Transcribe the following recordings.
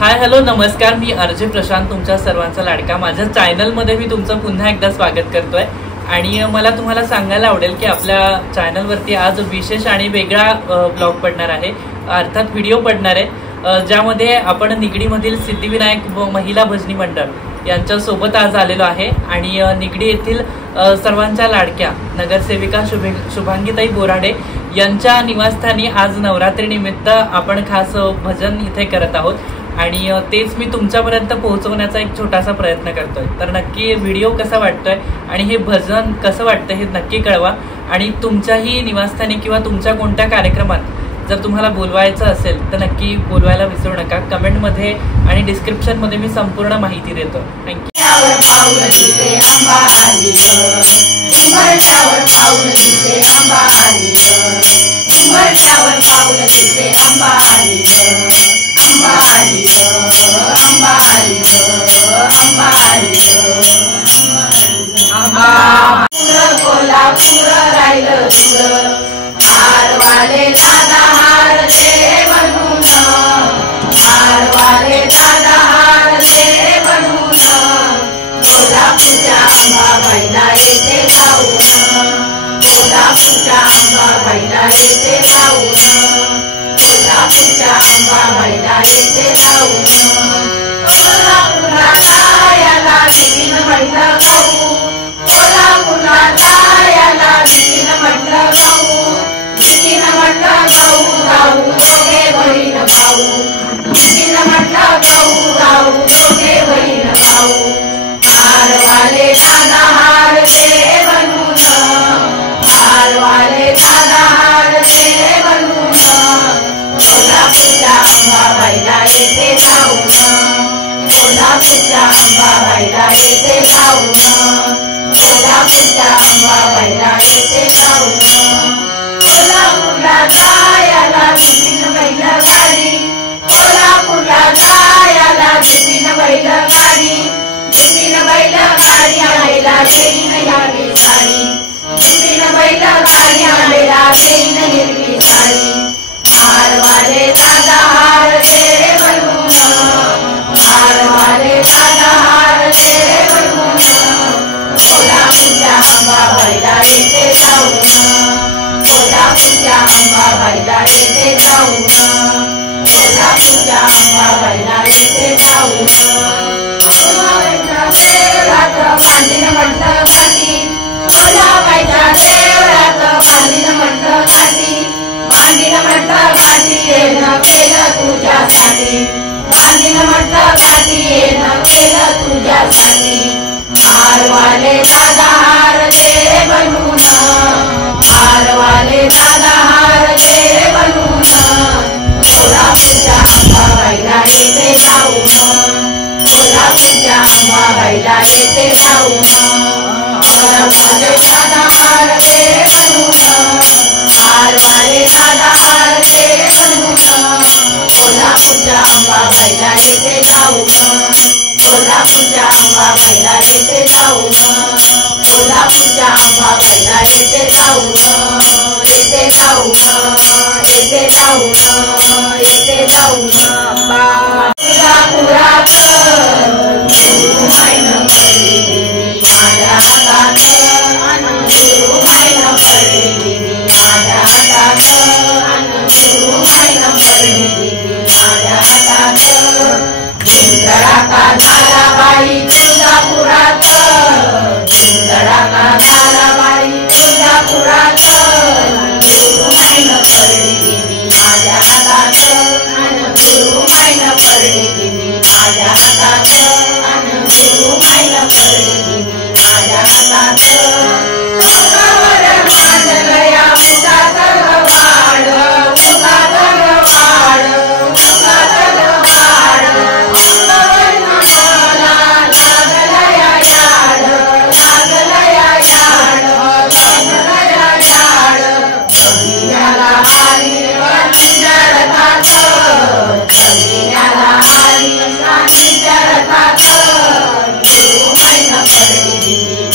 Hi hello नमस्कार, मी अर्जे प्रशांत, तुमच्या सर्वांचा लाडका. माझ्या चॅनलमध्ये मी तुमचं पुन्हा एकदा स्वागत करतोय. आणि मला तुम्हाला सांगायला आवडेल की आपल्या चॅनलवरती आज विशेष आणि वेगळा ब्लॉग पडणार आहे, अर्थात व्हिडिओ पडणार आहे, ज्यामध्ये आपण निगडीमधील सिद्धिविनायक महिला भजनी मंडळ यांच्यासोबत आज आलेलो आहे. आणि निगडी येथील सर्वांच्या लाडक्या नगरसेविका शुभांगीताई बोराडे यांच्या निवासस्थानी आज नवरात्रीनिमित्त आपण खास भजन इथे करत आहोत. आणि तेच मी तुमच्यापर्यंत पोहोचवण्याचा एक छोटासा प्रयत्न करतोय. तर नक्की व्हिडिओ कसा वाटतोय आणि हे भजन कसं वाटतं हे नक्की कळवा. आणि तुमच्याही निवासस्थानी किंवा तुमच्या कोणत्या कार्यक्रमात जर तुम्हाला बोलवायचं असेल तर नक्की बोलवायला विसरू नका. कमेंटमध्ये आणि डिस्क्रिप्शनमध्ये मी संपूर्ण माहिती देतो. थँक्यू.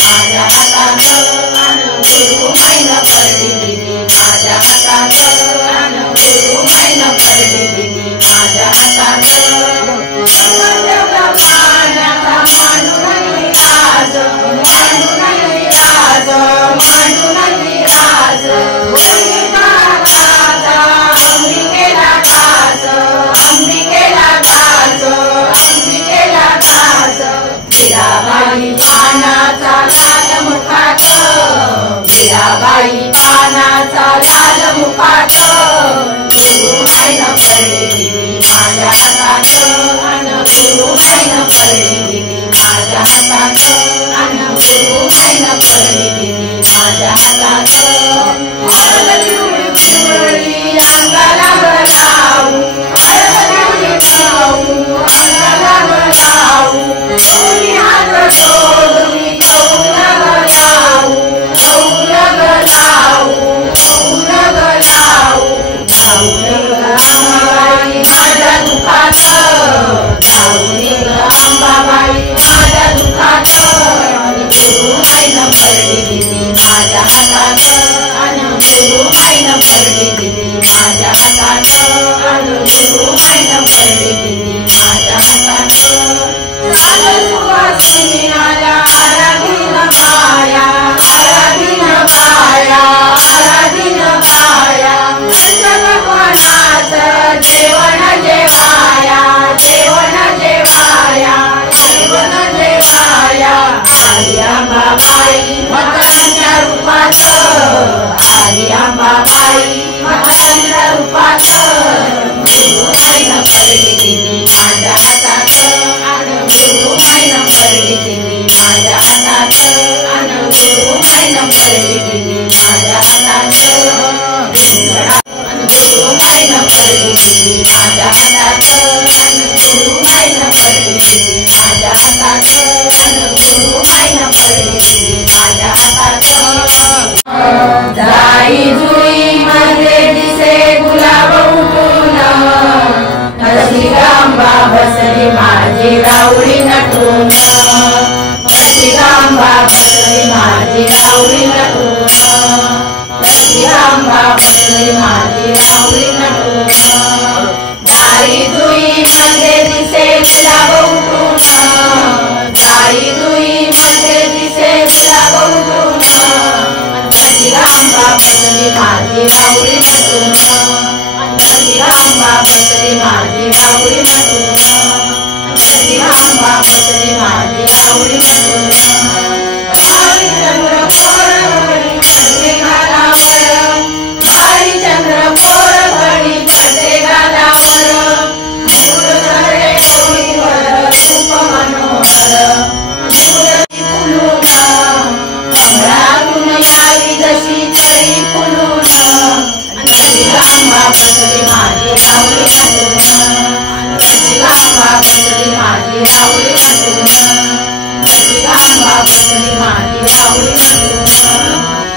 माझ्या हातात अन गुरुबाईनं पडली दिली माझ्या हातात अन गुरुबाईनं पडली दिली माझ्या हातात हळद पिवळी पिवळी अंगाला लावू हळद पिवळी खाऊ अंगाला लावू दोन्ही हात जोडून गौर लावू गौर लावू गौर लावू अंबाबाई माझ्या दुखात जाऊनी अंबाबाई माझ्या दुखात गुरुबाईनं पडली दिली माझ्या हातात अन गुरुबाईनं पडली दिली माझ्या हातात अन गुरुबाईनं पडली दिली माझ्या हातात सुवासिनी आल्या आराधीन बाया आराधीन बाया आराधीन बाया भगवानाचं जेवण जेवाया जेवण जेवाया जेवण जेवाया आली अंबाबाई म्हाताऱ्या रूपात आली अंबाबाई म्हाताऱ्या रूपात गुरुबाईनं पडली दिली माझ्या हातात अन गुरुबाईनं पडली दिली माझ्या हातात अन गुरुबाईनं पडली दिली माझ्या हातात गुरुबाईनं पडली दिली माझ्या हातात अन गुरुबाईनं पडली दिली माझ्या हातात अन गुरुबाईनं पडली दिली माझ्या हातात जाई जुई मध्ये दिसे गुलाब उठून अशी आंबा बसली माझी राऊळी नटून अशी आंबा बसली माझी राऊळी नटून अशी आंबा बसली माझी राऊळी नटून जाई जुई मध्ये दिसे गुलाब उठून जाई जुई मध्ये दिसे गुलाब उठून अशी आंबा बसली माझी राऊळी नटून अशी आंबा बसली माझी राऊळी नटून अशी आंबा बसली माझी राऊळी नटून चंद्र कोर घडी पडते गालावर काळी चंद्र कोर घडी पडते गालावर फूल चढले डोईवर रूप मनोहर फुलून कमळातून यावी जशी तरी फुलून अशी आंबा बसली माझी राऊळी नटून अशी आंबा बसली माझी राऊळी नटून अशी आंबा बसली माझी राऊळी नटून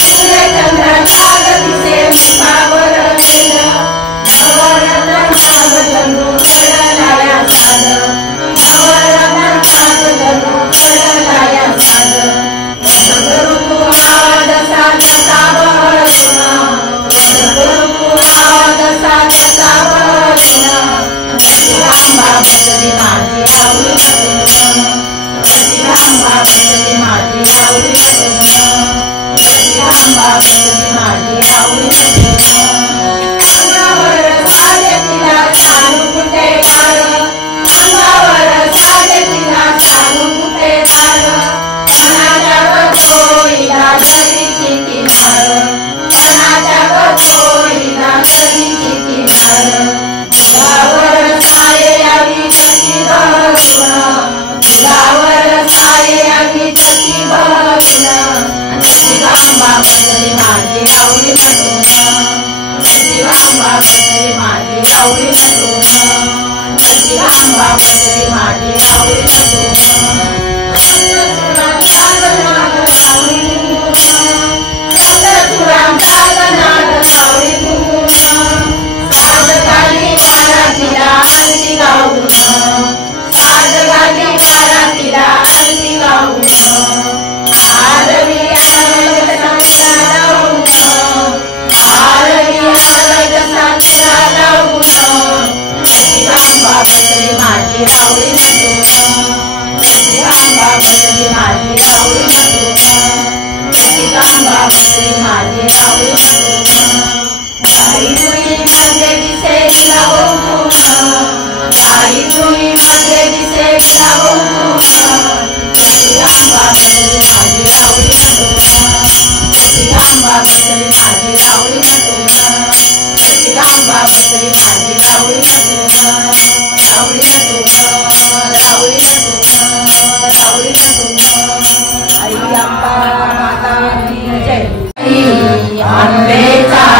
सूर्यचंद्र नाग दिसे मुखावर गेलं नवरत्न नाग जणू कळलाया साध नवरत्न नाग जणू कळलाया साध ऋतू आद साधता बहरून ऋतू आद साधता बहरून अशी आंबा बसली माझी राऊळी नटून अशी आंबा बसली माझी राऊळी नटून अशी आंबा बसली माझी राऊळी नटून अंगावर साधे तिला चालू कुठे दार अंगावर साधे तिला चालू कुठे दार कणाच्या गचोळीला नदीची किनार कणाच्या गचोळीला नदीची किनार फुलावर साये यावी तशी बहरून फुलावर साये यावी तशी बहरून अशी आंबा बसली माझी राऊळी नटून अशी आंबा बसली माझी राऊळी नटून अशी आंबा बसली माझी राऊळी नटून माझी राऊळी नटून अशी आंबा बसली माझी राऊळी नटून अशी आंबा बसली माझी राऊळी नटून गाई जुई मध्ये दिसे गुलाब उठून गाई जुई मध्ये दिसे गुलाब उठून अशी आंबा बसली माझी राऊळी नटून अशी आंबा बसली माझी राऊळी नटून बसली माझी लावळी लावळी लावळी लावळी आई अंबा माता की जय आंबेचा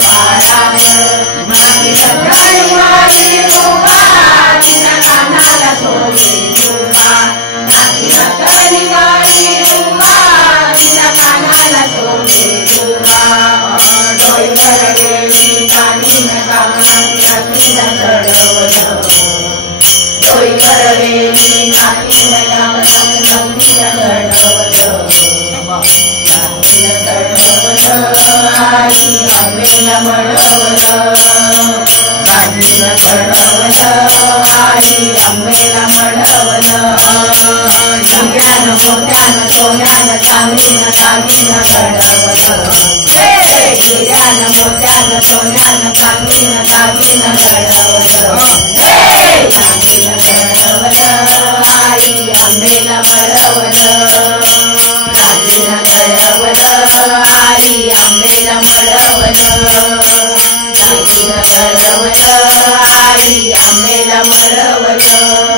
Bye. आई अंबेला मळवलं गाजीनं घडवलं आई अंबेला मळवलं हिऱ्यानं मोत्यानं सोन्यानं चांदीनं दागिनं घडवलं हिऱ्यानं मोत्यानं सोन्यानं चांदीनं दागिनं घडवलं गाजीनं घडवलं आई अंबेला मळवलं गाजीनं घडवलं आई अंबेला मळवलं गाजीनं घडवलं आई अंबेला मळवलं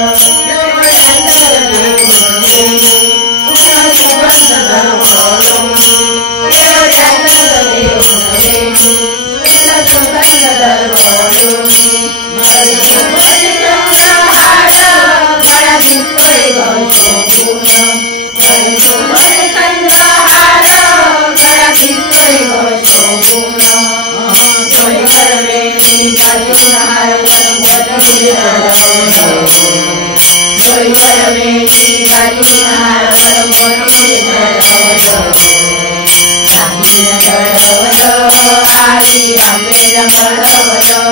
आई अंबेला मळवलं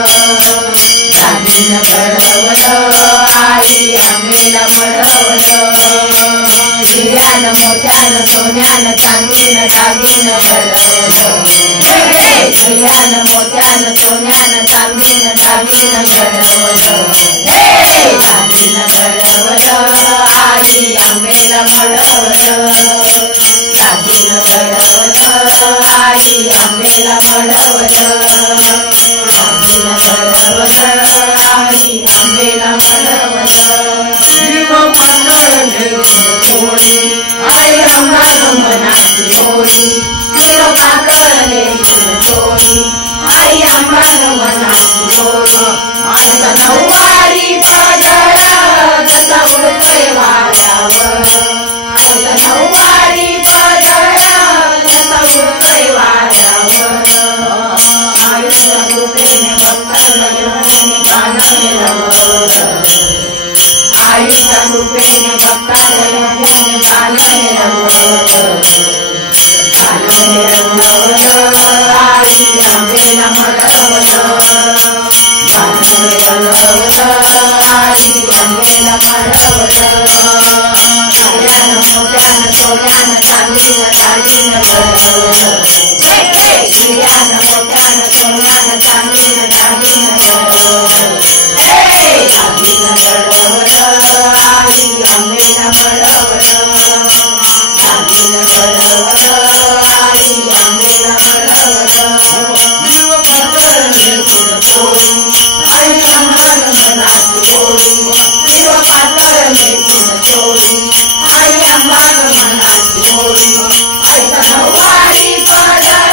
गाजीनं घडवलं आई अंबेला मळवलं हिऱ्यानं मोत्यानं सोन्यानं चांदीनं दागिनं घडवलं हिऱ्यानं मोत्यानं सोन्यानं चांदीनं दागिनं घडवलं गाजीनं घडवलं आई अंबेला मळवलं गाजीनं घडवलं आई अंबेला मळवलं गाजीनं घडवलं आई अंबेला मळवलं जीव पातळले होळी आई अंबान मनाची होळी जीव पातळले होळी आई अंबान मनाची होळी आईचा नऊवारी पदर जसा उडतोय वाऱ्यावर आईचा नऊवारी पदर जसा उडतोय वाऱ्यावर आईच्या कृपेने भक्तांना घेऊन गाणं रंगवलं आईच्या कृपेने भक्तांना घेऊन गाणं रंगवलं आई अंबेला मळवलं गाणं रंगवलं आई अंबेला मळवलं हिऱ्यानं मोत्यानं सोन्यानं चांदीनं दागिनं घडवलं हिऱ्यानं मोत्यानं सोन्यानं चांदीनं दागिनं घडवलं गाजीनं घडवलं आई अंबेला मळवलं गाजीनं घडवलं आई अंबेला मळवलं जीव पातळले फुलपोळी आई अंबान मनाची होळी जीव पातळले फुलपोळी आई अंबान मनाची होळी आईचा नऊवारी पदर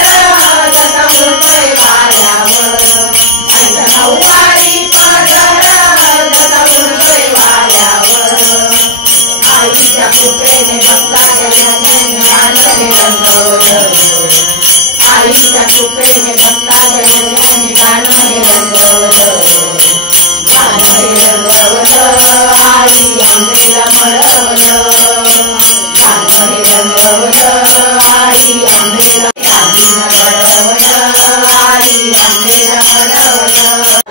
जसा उडतोय वाऱ्यावर आईचा नऊवारी पदर जसा उडतोय वाऱ्यावर आईच्या कृपेने भक्तांना घेऊन गाणं रंगवलं आईच्या कृपेने भक्तांना घेऊन गाणं रंगवलं आई अंबेला मळवलं गाणं रंगवलं आई अंबेला गाजीनं घडवलं आई अंबेला मळवलं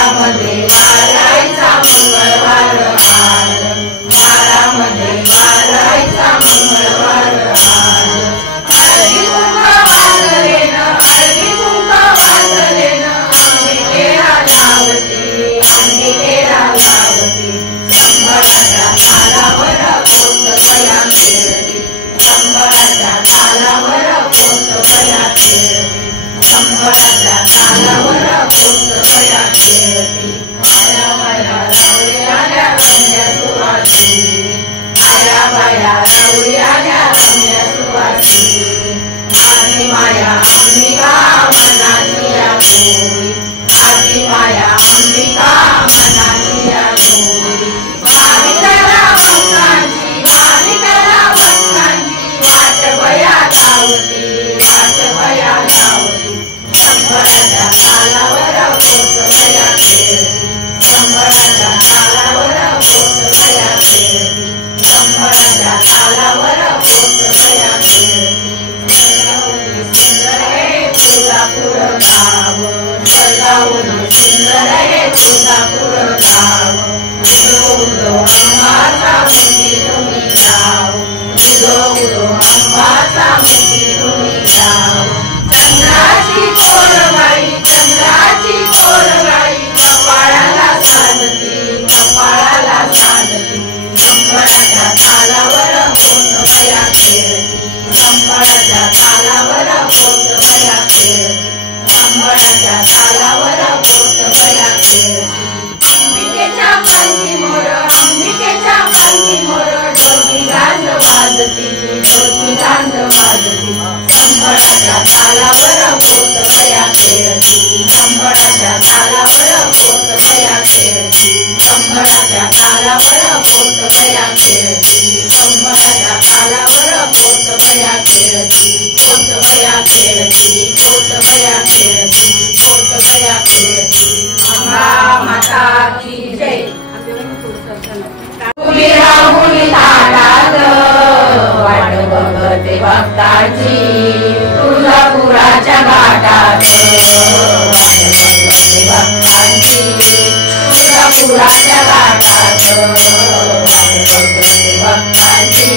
वारामध्ये मंगळवार हार, वारामध्ये वाराई डोळी माझी माया अंबिका मनातल्या डोळी मालिकाला वंशांची मालिकाला वंशांची वाट बया लावती वाट बया लावती शंभराच्या तालावर पोट बया खेळती शंभराच्या तालावर पोट बया खेळती शंभराच्या तालावर पोट बया खेळती सुंदर हे तुळजापूर गाव सदावून सुंदर हे तुळजापूर गाव उदो उदो अंबाचा मुठी तुम्ही जाव उदो उदो अंबाचा मुठी तुम्ही जाव चंद्राची कोरबाई चंद्राची कोरबाई कपाळाला साधती कपाळाला साधती शंभराच्या तालावर पोट बया खेळती शंभराच्या तालावर पोट बया खेळती शंभराच्या तालावर पोट बया खेळती अंबिकेच्या पालखी मोर अंबिकेच्या पालखी मोर डोकी गांज वाजती डोकी गांज वाजती शंभराच्या तालावर पोट बया खेळती शंभराच्या तालावर पोट बया खेळती शंभराच्या तालावर पोट बया खेळती शंभराच्या तालावर पोट बया खेळती पोट बया खेळती पोट बया खेळती पोट बया खेळती अंबा माता की जय उभी राहून ताटात वाट बघते भक्ताची तुळजापुराच्या घाटात वाट बघते भक्तांची तुळजापुराच्या घाटात वाट बघते भक्तांची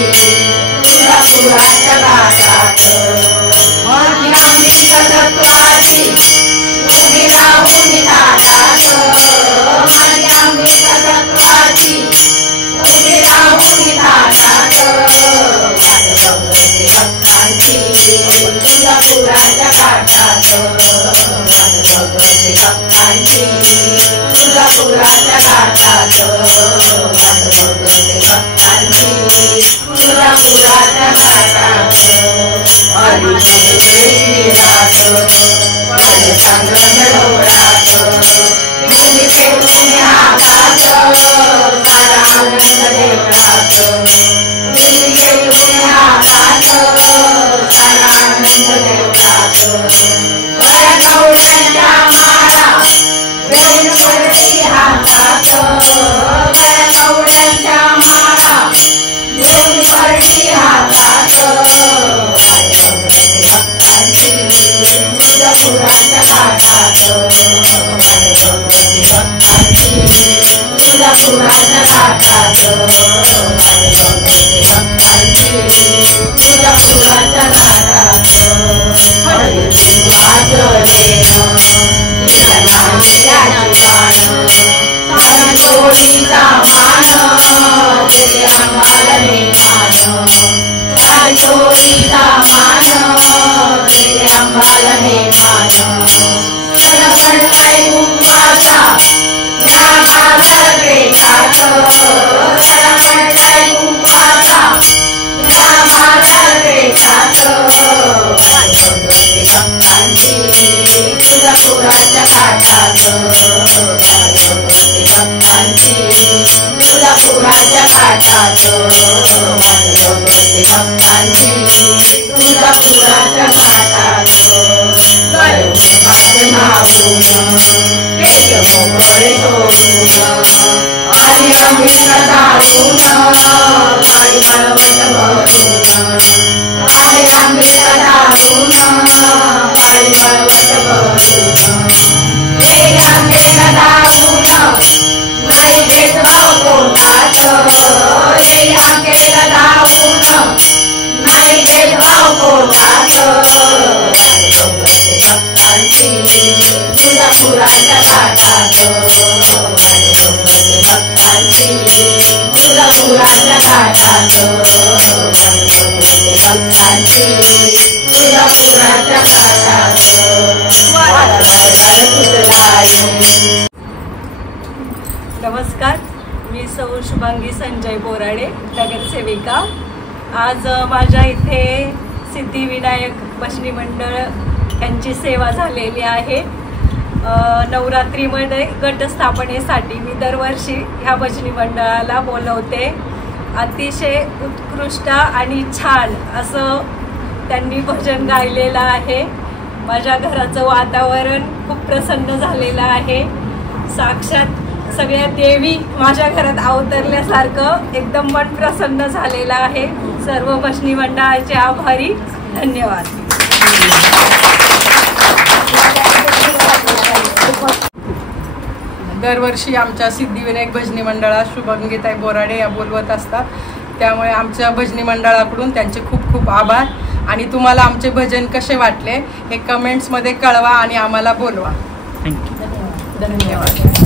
तुळजापुराच्या घाटात माझी अंबिका तत्वाची उभी राहून ताटात माझी अंबिका तत्वाची उभी राहून ताटात वाट बघते भक्तांची तुळजापुराच्या घाटात वाट बघते भक्तांची तुळजापुराच्या घाटात वाट बघते भक्तांची तुळजापुराच्या घाटात हरी रात पडले चांदण डोळ्यात तुम्ही पेटून हातात सारा आनंद देवळात तुम्ही पेटून हातात सारा आनंद देवळात गळ्या कवड्यांच्या माळा वेण पडली हातात गळ्या कवड्यांच्या माळा वेण पडली हातात वाट बघते भक्तांची तुळजापुराच्या घाटात वाट बघते भक्तांची तुळजापुराच्या घाटात वाट बघते भक्तांची तुळजापुराच्या घाटात हळदी वाजलेन तिच्या नावी त्याची गाण सारण चोळीचा मान देते अंबालने मान सारण चोळीचा मान देते अंबालने मान सण पडलाय कुंभाचा या भादर पेठात सण पडलाय कुंभाचा या भादर पेठात वाट बघते भक्तांची तुळजापुराच्या घाटात वाट बघते भक्तांची तुळजापुराच्या घाटात वाट बघते भक्तांची तुळजापुराच्या घाटात गळून हात न्हावून पेट मोकळे सोडून आली अंबिका धावून काळी मळवट भरून आली अंबिका धावून काळी मळवट भरून गेली अंबिका धावून नाही भेदभाव कोणात गेली अंबिका धावून नाही भेदभाव कोणात वाट बघते भक्तांची तुळजापुराच्या घाटात वाट बघते भक्तांची तुळजापुराच्या घाटात वाट बघते भक्तांची तुळजापुराच्या घाटात वाट तुझलाई. नमस्कार, मी सौ शुभांगी संजय बोराडे, नगरसेविका. आज माझ्या इथे सिद्धिविनायक भजनी मंडळ यांची सेवा झालेली आहे. नवरात्रीमध्ये घटस्थापनेसाठी मी दरवर्षी ह्या भजनी मंडळाला बोलवते. अतिशय उत्कृष्ट आणि छान असं त्यांनी भजन गायलेलं आहे. माझ्या घराचं वातावरण खूप प्रसन्न झालेलं आहे. साक्षात सगळ्या देवी माझ्या घरात अवतरल्यासारखं एकदम मन प्रसन्न झालेलं आहे. सर्व भजनी मंडळाचे आभारी. धन्यवाद. दरवर्षी आमच्या सिद्धिविनायक भजनी मंडळात शुभांगीताई बोराडे या बोलवत असतात. त्यामुळे आमच्या भजनी मंडळाकडून त्यांचे खूप खूप आभार. आणि तुम्हाला आमचे भजन कसे वाटले हे कमेंट्समध्ये कळवा आणि आम्हाला बोलवा. थँक्यू. धन्यवाद.